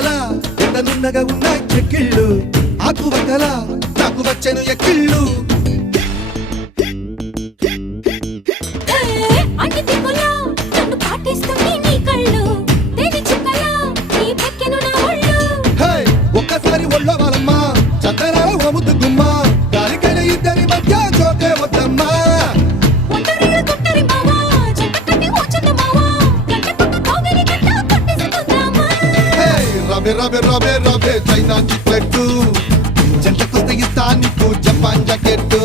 చుక్కల ఎండనున్నగా ఉన్న చెక్కిళ్ళు ఆకు వక్కల నాకు వచ్చెను ఎక్కిళ్ళు ఒక్కసారి ఒళ్ళో వాళ్ళమ్మా చందనాల ఓముద్దు గుమ్మ దానికైన ఇద్దరి మధ్య జోకే వద్దమ్మా రబే రబే రబే రబే చైనా చిక్లెట్టు జంటకొస్తే ఇస్తా నీకు జపాన్ జాకెట్టు